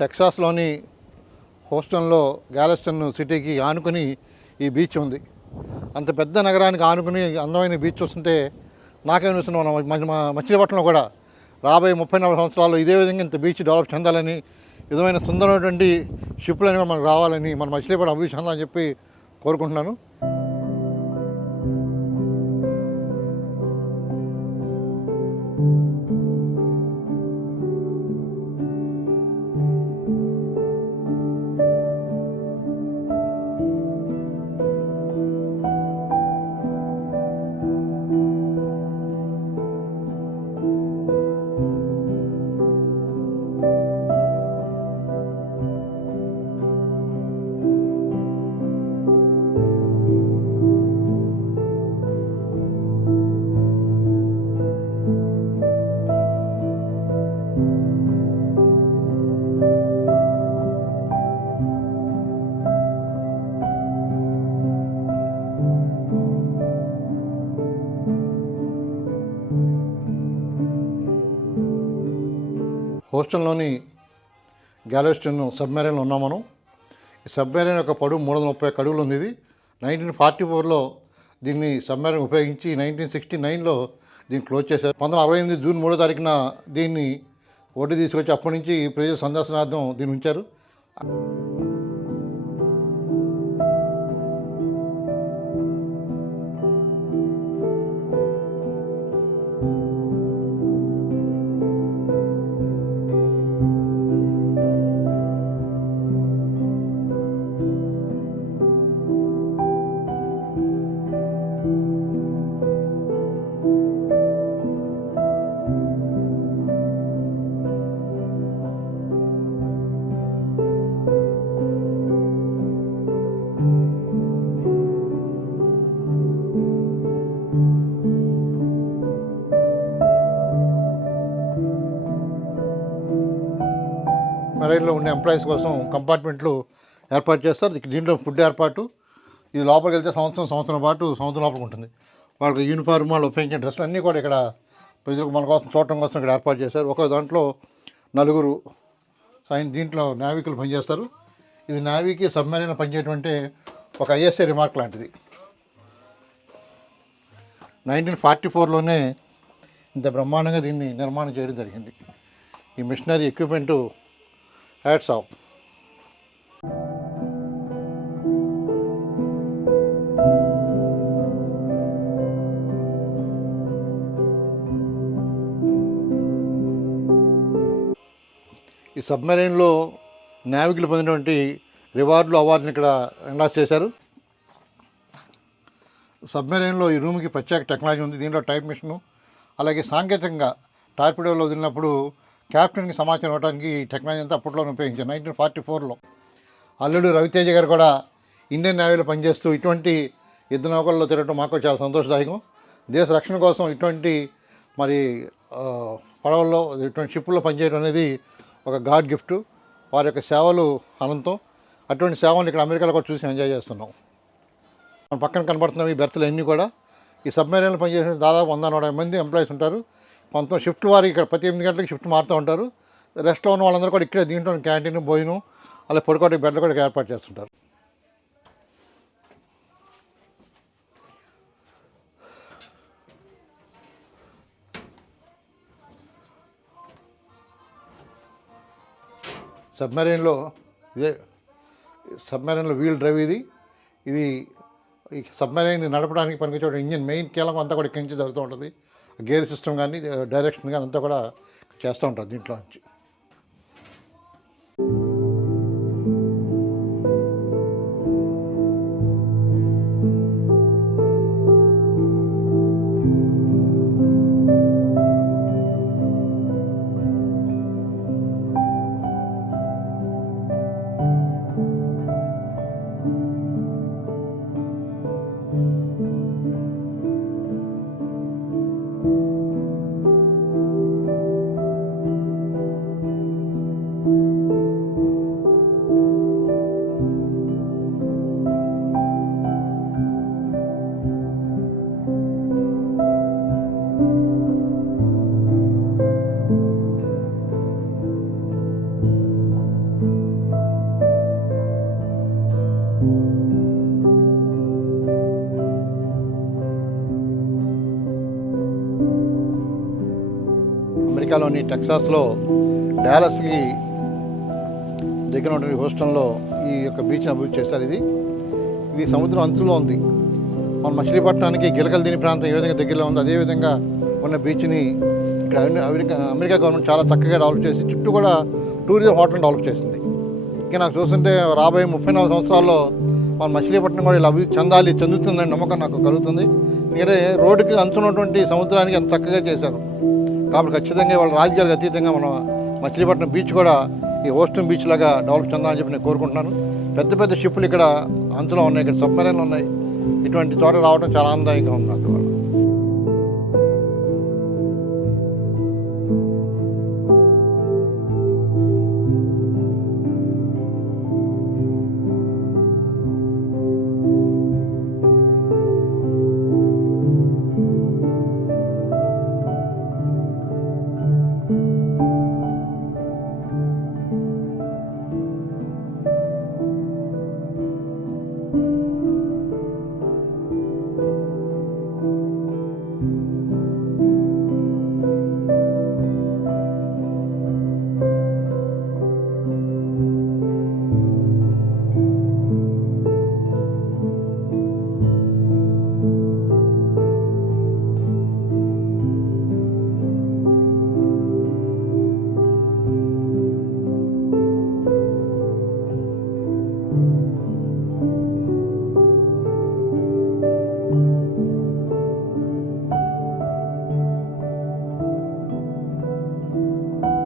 టెక్సాస్లోని హూస్టన్లో గ్యాలెస్టన్ సిటీకి ఆనుకుని ఈ బీచ్ ఉంది. అంత పెద్ద నగరానికి ఆనుకుని అందమైన బీచ్ చూస్తుంటే నాకేమనిపిస్తుంది, మన మచిలీపట్నంలో కూడా రాబోయే 30-40 సంవత్సరాల్లో ఇదే విధంగా ఇంత బీచ్ డెవలప్ చెందాలని, విధమైన సుందరమైనటువంటి షిప్పులు అనేవి మనకు రావాలని, మన మచిలీపట్నం అభివృద్ధి చెందాలని చెప్పి కోరుకుంటున్నాను. హూస్టన్లోని గ్యాలెస్టన్ సబ్మెరైన్లో ఉన్నాం మనం. ఈ సబ్మెరైన్ యొక్క పొడవు 331 అడుగులు ఉంది. ఇది 1944లో దీన్ని సబ్మెరైన్ ఉపయోగించి 1969లో దీన్ని క్లోజ్ చేశారు. 1968 జూన్ 3వ తారీఖున దీన్ని ఒడ్డు తీసుకొచ్చి అప్పటి నుంచి ప్రజల సందర్శనార్థం దీన్ని ఉంచారు. మెరైన్లో ఉండే ఎంప్లాయీస్ కోసం కంపార్ట్మెంట్లు ఏర్పాటు చేస్తారు. దీంట్లో ఫుడ్ ఏర్పాటు, ఇది లోపలికి వెళ్తే సంవత్సరం పాటు సముద్రం లోపలికి ఉంటుంది. వాళ్ళకి యూనిఫార్మ్, వాళ్ళు ఉపయోగించే డ్రెస్సులు అన్నీ కూడా ఇక్కడ ప్రజలకు మన కోసం చూడటం కోసం ఇక్కడ ఏర్పాటు చేశారు. ఒక దాంట్లో 4 దీంట్లో నావికులు పనిచేస్తారు. ఇది నావీకి సబ్మెరైన్లో పనిచేయటువంటి ఒక ఐఎస్ఐ రిమార్క్ లాంటిది. 1944లోనే ఇంత బ్రహ్మాండంగా దీన్ని నిర్మాణం చేయడం జరిగింది. ఈ మిషనరీ ఎక్విప్మెంటు హ్యాట్స్ ఆఫ్. ఈ సబ్మెరైన్లో నావికులు పొందినటువంటి రివార్డులు, అవార్డుని ఇక్కడ ఎన్లాస్ చేశారు. సబ్మెరైన్లో ఈ రూమ్కి ప్రత్యేక టెక్నాలజీ ఉంది. దీంట్లో టైప్ మిషను, అలాగే సాంకేతికంగా టార్పిడోలో వదిలినప్పుడు క్యాప్టెన్కి సమాచారం ఇవ్వడానికి టెక్నాలజీ అంతా అప్పట్లోనే ఉపయోగించారు. 1944లో అల్లుడు రవితేజ గారు కూడా ఇండియన్ నేవీలో పనిచేస్తూ ఇటువంటి యుద్ధ నౌకల్లో తిరగడం మాకు చాలా సంతోషదాయకం. దేశ రక్షణ కోసం ఇటువంటి పడవల్లో, ఇటువంటి షిప్పుల్లో పనిచేయడం అనేది ఒక గాడ్ గిఫ్ట్. వారి యొక్క సేవలు అనంతం. అటువంటి సేవలు ఇక్కడ అమెరికాలో కూడా చూసి ఎంజాయ్ చేస్తున్నాం. మన పక్కన కనబడుతున్న ఈ బెర్తులు అన్నీ కూడా ఈ సబ్మెరైన్లో పనిచేసిన దాదాపు 140 మంది ఎంప్లాయీస్ ఉంటారు. కొంత షిఫ్ట్ వారికి ఇక్కడ ప్రతి 8 గంటలకు షిఫ్ట్ మారుతూ ఉంటారు. రెస్ట్లో ఉన్న వాళ్ళందరూ కూడా ఇక్కడే దీంట్లో క్యాంటీన్, భోజనం, అలా పడుకోవడానికి బెడ్లు కూడా ఏర్పాటు చేస్తుంటారు. సబ్మెరైన్లో వీల్ డ్రైవ్ ఇది ఈ సబ్మెరైన్ నడపడానికి పనికొచ్చే ఇంజిన్ మెయిన్ కీలకం అంతా కూడా ఇక్కడి నుంచి జరుగుతూ ఉంటుంది. గేర్ సిస్టమ్ కానీ, డైరెక్షన్ కానీ అంతా కూడా చేస్తూ ఉంటారు దీంట్లో నుంచి. అమెరికాలోని టెక్సాస్లో డాలస్కి దగ్గర ఉన్నటువంటి హూస్టన్లో ఈ యొక్క బీచ్ని అభివృద్ధి చేశారు. ఇది సముద్రం అంచులో ఉంది. మన మచిలీపట్నానికి గిలకల దీని ప్రాంతం ఏ విధంగా దగ్గరలో ఉంది, అదేవిధంగా ఉన్న బీచ్ని ఇక్కడ అమెరికా గవర్నమెంట్ చాలా చక్కగా డెవలప్ చేసి చుట్టూ కూడా టూరిజం హోటల్ డెవలప్ చేసింది. ఇంకా నాకు చూస్తుంటే రాబోయే 34 సంవత్సరాల్లో మన మచిలీపట్నం కూడా ఇలా అభివృద్ధి చెందుతుందని నమ్మకం నాకు కలుగుతుంది. ఎందుకంటే రోడ్డుకి అంచున్నటువంటి సముద్రానికి ఎంత చక్కగా చేశారు. కాబట్టి ఖచ్చితంగా వాళ్ళ రాజకీయాలకు అతీతంగా మన మచిలీపట్నం బీచ్ కూడా ఈ హూస్టన్ బీచ్ లాగా డెవలప్ చెందాలని చెప్పి నేను కోరుకుంటున్నాను. పెద్ద పెద్ద షిప్పులు ఇక్కడ అంచులో ఉన్నాయి, ఇక్కడ సబ్మెరైన్లు ఉన్నాయి. ఇటువంటి చోట రావడం చాలా ఆనందదాయకంగా ఉంది నాకు.